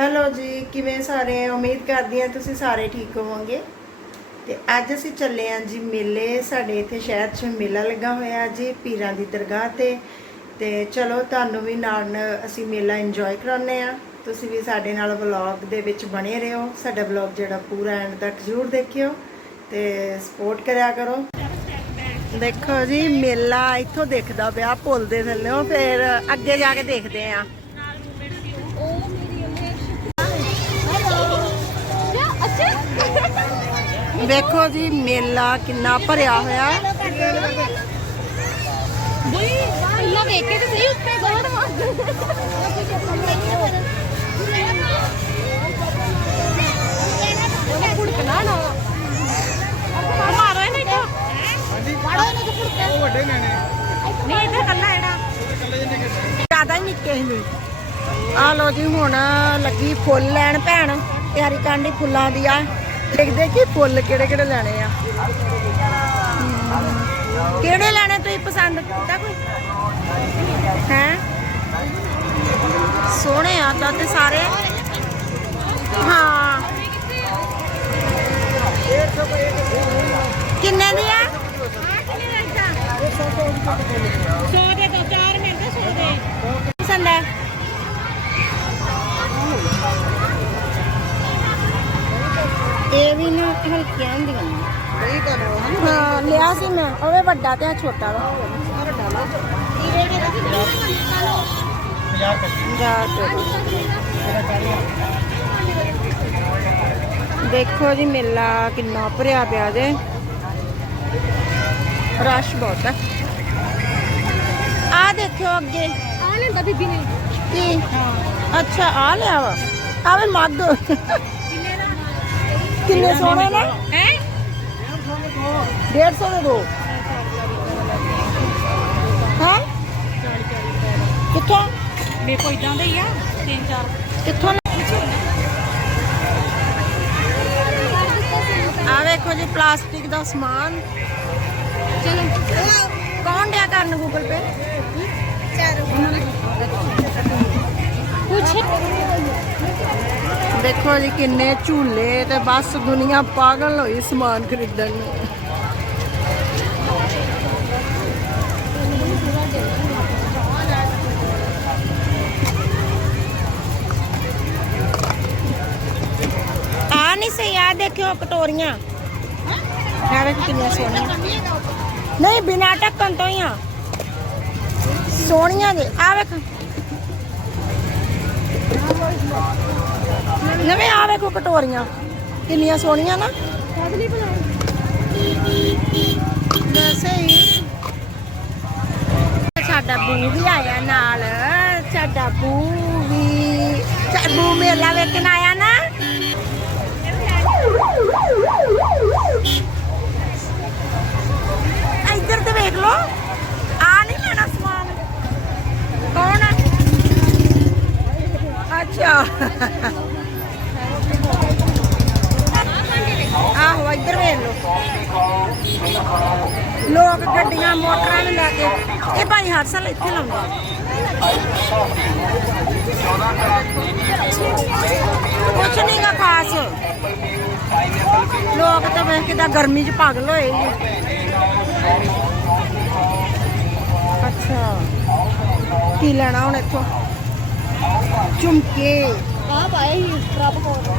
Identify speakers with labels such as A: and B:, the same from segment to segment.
A: Hello ਜੀ, ਕਿਵੇਂ ਸਾਰੇ? ਉਮੀਦ ਕਰਦੀ ਹਾਂ ਤੁਸੀਂ ਸਾਰੇ ਠੀਕ ਹੋਵੋਗੇ। ਤੇ ਅੱਜ ਅਸੀਂ ਚੱਲੇ ਆਂ ਜੀ ਮੇਲੇ। ਸਾਡੇ ਇੱਥੇ ਸ਼ਹਿਰ 'ਚ ਮੇਲਾ ਲੱਗਾ ਹੋਇਆ ਜੀ, ਪੀਰਾਂ ਦੀ ਦਰਗਾਹ ਤੇ। ਤੇ ਚਲੋ, ਤੁਹਾਨੂੰ ਵੀ ਨਾਲ ਅਸੀਂ ਮੇਲਾ ਇੰਜੋਏ ਕਰਾਉਂਦੇ ਆ ਤੁਸੀਂ ਵੀ ਸਾਡੇ ਨਾਲ ਵਲੌਗ ਦੇ ਵਿੱਚ ਬਣੇ ਰਹੋ। ਸਾਡਾ ਵਲੌਗ ਜਿਹੜਾ ਪੂਰਾ ਐਂਡ ਤੱਕ ਜ਼ਰੂਰ ਦੇਖਿਓ ਤੇ ਸਪੋਰਟ ਕਰਿਆ ਕਰੋ। ਦੇਖੋ ਜੀ, ਮੇਲਾ ਇੱਥੋਂ ਦੇਖਦਾ ਪਿਆ, ਪੁੱਲ ਦੇ ਥੱਲੇੋਂ। ਫਿਰ ਅੱਗੇ ਜਾ ਕੇ ਦੇਖਦੇ ਆਂ ਦੇਖੋ ਜੀ ਮੇਲਾ ਕਿੰਨਾ ਭਰਿਆ ਹੋਇਆ।
B: ਪਹਿਲਾਂ ਵੇਖੇ ਤੇ ਸਹੀ ਉੱਤੇ ਗੋੜ ਮਾਰ ਕੁੜਕਣਾ ਨਾ। ਮਾਰੋ ਇਹਨੇ ਤਾਂ ਮਾਰੋ ਇਹਨੇ ਤਾਂ ਕੁੜਕਾ
C: ਉਹ ਵੱਡੇ ਨੇ ਨੇ
B: ਨਹੀਂ ਇੱਥੇ ਕੱਲਾ ਇਹਦਾ।
A: ਜ਼ਿਆਦਾ ਹੀ ਨਿੱਕੇ ਸੀ। ਆ ਲੋ ਜੀ ਹੁਣ ਲੱਗੀ ਫੁੱਲ ਲੈਣ ਭੈਣ। ਤਿਆਰੀ ਕਰਨ ਦੀ ਫੁੱਲਾਂ ਦੀ ਆ। ਦੇਖਦੇ ਕਿ ਫੁੱਲ ਕਿਹੜੇ ਕਿਹੜੇ ਲੈਣੇ ਆ। ਕਿਹੜੇ ਲੈਣੇ ਤੁਸੀਂ ਪਸੰਦ ਕੀਤਾ ਕੋਈ? ਹੈ? ਸੋਹਣੇ ਆ ਤਾਂ ਤੇ ਸਾਰੇ। ਹਾਂ। ਕਿੰਨੇ ਦੀ ਆ?
B: ਸੌ ਦੇ ਦੋ, ਚਾਰ ਮਿੰਟ, ਸੌ ਦੇ।
A: ਪਸੰਦ ਹੈ ਇਹ ਵੀ ਨਾ ਹਲਕੀਆਂ ਹੁੰਦੀਆਂ ਨੇ। ਹਾਂ ਲਿਆ ਸੀ ਮੈਂ। ਉਹਵੇ ਵੱਡਾ ਤੇ ਆ ਛੋਟਾ ਵਾ। ਜਾ ਦੇਖੋ ਜੀ ਮੇਲਾ ਕਿੰਨਾ ਭਰਿਆ ਪਿਆ ਜੇ। ਰਸ਼ ਬਹੁਤ ਹੈ ਆ ਦੇਖਿਓ ਅੱਗੇ।
B: ਆ ਲੈਂਦਾ ਬੀਬੀ ਨੇ।
A: ਕੀ? ਅੱਛਾ ਆ ਲਿਆ ਵਾ। ਆਵੇ ਮੱਗ
B: ਕਿੰਨੇ ਦਾ
A: ਕਿੰਨੇ ਸੋਹਣੇ ਨੇ?
B: ਹੈ?
A: 150 ਦੇ ਦੋ। ਹੈ? ਕਿੱਥੋਂ?
B: ਮੇਰੇ ਕੋਲ ਇਦਾਂ ਦੇ ਹੀ ਆ ਤਿੰਨ ਚਾਰ।
A: ਕਿੱਥੋਂ ਆ ਵੇਖੋ ਜੀ ਪਲਾਸਟਿਕ ਦਾ ਸਮਾਨ।
B: ਚਲੋ।
A: ਕੌਣ ਡਿਆ ਕਰਨ ਗੂਗਲ ਪੇ? ਦੇਖੋ ਜੀ ਕਿੰਨੇ ਝੂਲੇ ਤੇ ਬਸ ਦੁਨੀਆ ਪਾਗਲ ਹੋਈ ਸਮਾਨ ਖਰੀਦਣ ਨੂੰ। ਆ ਨਹੀਂ ਸਹੀ ਆ ਦੇਖਿਓ ਕਟੋਰੀਆਂ। ਵੇਖ ਕਿੰਨੀਆਂ ਸੋਹਣੀਆਂ। ਨਹੀਂ ਬਿਨਾ ਢੱਕਣ ਤੋਂ ਹੀ ਆ। ਸੋਹਣੀਆਂ ਦੇ ਆ ਵੇਖ। ਨਵੇਂ ਆ ਵੇਖੋ ਕਟੋਰੀਆਂ। ਕਿੰਨੀਆਂ ਸੋਹਣੀਆਂ ਨਾ।
B: ਕਾਦਲੀ ਬਣਾਈ
A: ਵੈਸੇ ਹੀ ਸਾਡਾ ਬੂ ਵੀ ਆਇਆ ਨਾਲ। ਸਾਡਾ ਬੂ ਵੀ ਸਾ- ਬੂ ਮੇਲਾ ਵੇਖਣ ਆਇਆ ਨਾ। ਇੱਧਰ ਤੇ ਵੇਖ ਲੋ ਆ ਨਹੀਂ ਲੈਣਾ ਸਮਾਨ ਕੌਣ ਆ ਅੱਛਾ ਆਹੋ ਇੱਧਰ ਵੇਖ ਲੋ ਲੋਕ ਗੱਡੀਆਂ, ਮੋਟਰਾਂ ਨੂੰ ਲੈ ਕੇ। ਇਹ ਭਾਈ ਹਰ ਸਾਲ ਇੱਥੇ ਲਾਉਂਦਾ। ਕੁਛ ਨਹੀਂ ਗਾ ਖਾਸ। ਲੋਕ ਤਾਂ ਵੇਖ ਕਿਦਾਂ ਗਰਮੀ 'ਚ ਪਾਗਲ ਹੋਏ ਅੱਛਾ। ਕੀ ਲੈਣਾ ਹੁਣ ਇੱਥੋਂ? ਝੁਮਕੇ
B: ਆ ਪਾਏ ਹੀ ਟਰੱਪ ਕੋਲ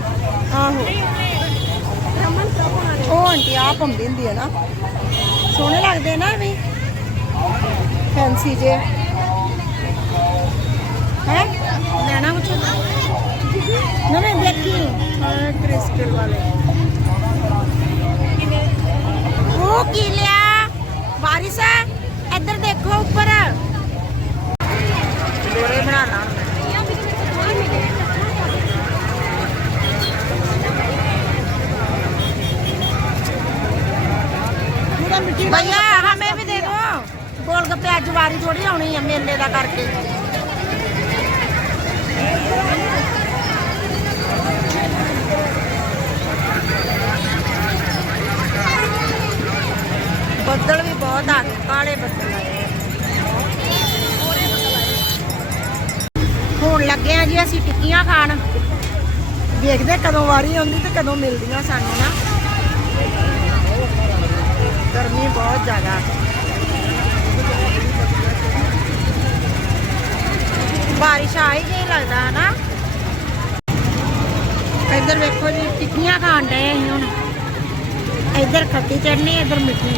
A: ਆਹੋ।
B: ਰਮਨ ਟਰੱਪ ਆ?
A: ਉਹ ਆਂਟੀ ਆ ਪੰਦੀ ਹੁੰਦੀ ਹੈ ਨਾ। ਸੋਹਣੇ ਲੱਗਦੇ ਨਾ ਵੀ। ਫੈਂਸੀ ਜੇ। ਹੈ? ਲੈਣਾ ਕੁਛ ਨਵੇਂ ਦੇਖੀ ਹਾਂ ਕ੍ਰਿਸਟਲ ਵਾਲੇ। ਉਹ ਕੀ ਲਿਆ? ਬਾਰਿਸ਼ ਹੈ ਇੱਧਰ ਦੇਖੋ ਉੱਪਰ ਲੋਰੇ ਬਣਾਣਾ भैया हमें भी दे दो गोलगप्पे आज वारी थोड़ी आनी है मेले का करके ਬੱਦਲ ਵੀ ਬਹੁਤ ਆ ਗਏ ਕਾਲੇ ਬੱਦਲ ਆਏ ਹੁਣ ਲੱਗੇ ਆ ਜੀ ਅਸੀਂ ਟਿੱਕੀਆਂ ਖਾਣ ਦੇਖਦੇ ਕਦੋਂ ਵਾਰੀ ਆਉਂਦੀ ਤੇ ਕਦੋਂ ਮਿਲਦੀਆਂ ਸਾਨੂੰ ਨਾ ਗਰਮੀ ਬਹੁਤ ਜ਼ਿਆਦਾ। ਬਾਰਿਸ਼ ਆਈ ਹੀ ਗਈ ਲੱਗਦਾ ਨਾ ਇੱਧਰ ਵੇਖੋ ਜੀ, ਟਿੱਕੀਆਂ ਖਾਣ ਡਏ ਅਸੀਂ ਹੁਣ। ਇੱਧਰ ਖੱਟੀ ਚਟਨੀ ਇੱਧਰ ਮਿੱਠੀ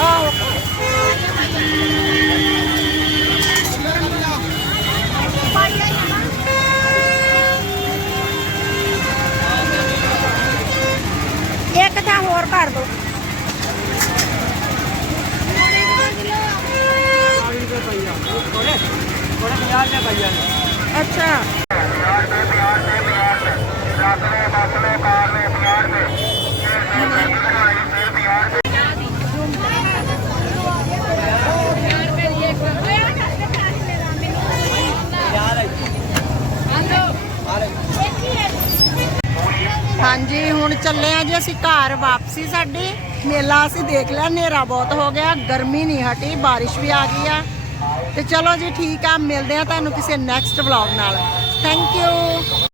A: ਆਹੋ ਇੱਕ ਤਾਂ ਹੋਰ ਕਰ ਦੋ ਅੱਛਾ। ਹਾਂਜੀ, ਹੁਣ ਚੱਲੇ ਆ ਜੀ ਅਸੀਂ ਘਰ ਵਾਪਸੀ ਸਾਡੀ। ਮੇਲਾ ਅਸੀਂ ਦੇਖ ਲਿਆ, ਹਨੇਰਾ ਬਹੁਤ ਹੋ ਗਿਆ, ਗਰਮੀ ਨਹੀਂ ਹਟੀ, ਬਾਰਿਸ਼ ਵੀ ਆ ਗਈ ਆ। ਤੇ ਚਲੋ ਜੀ ਠੀਕ ਆ ਮਿਲਦੇ ਆ ਤੁਹਾਨੂੰ ਕਿਸੇ ਨੈਕਸਟ ਵਲੌਗ ਨਾਲ। Thank you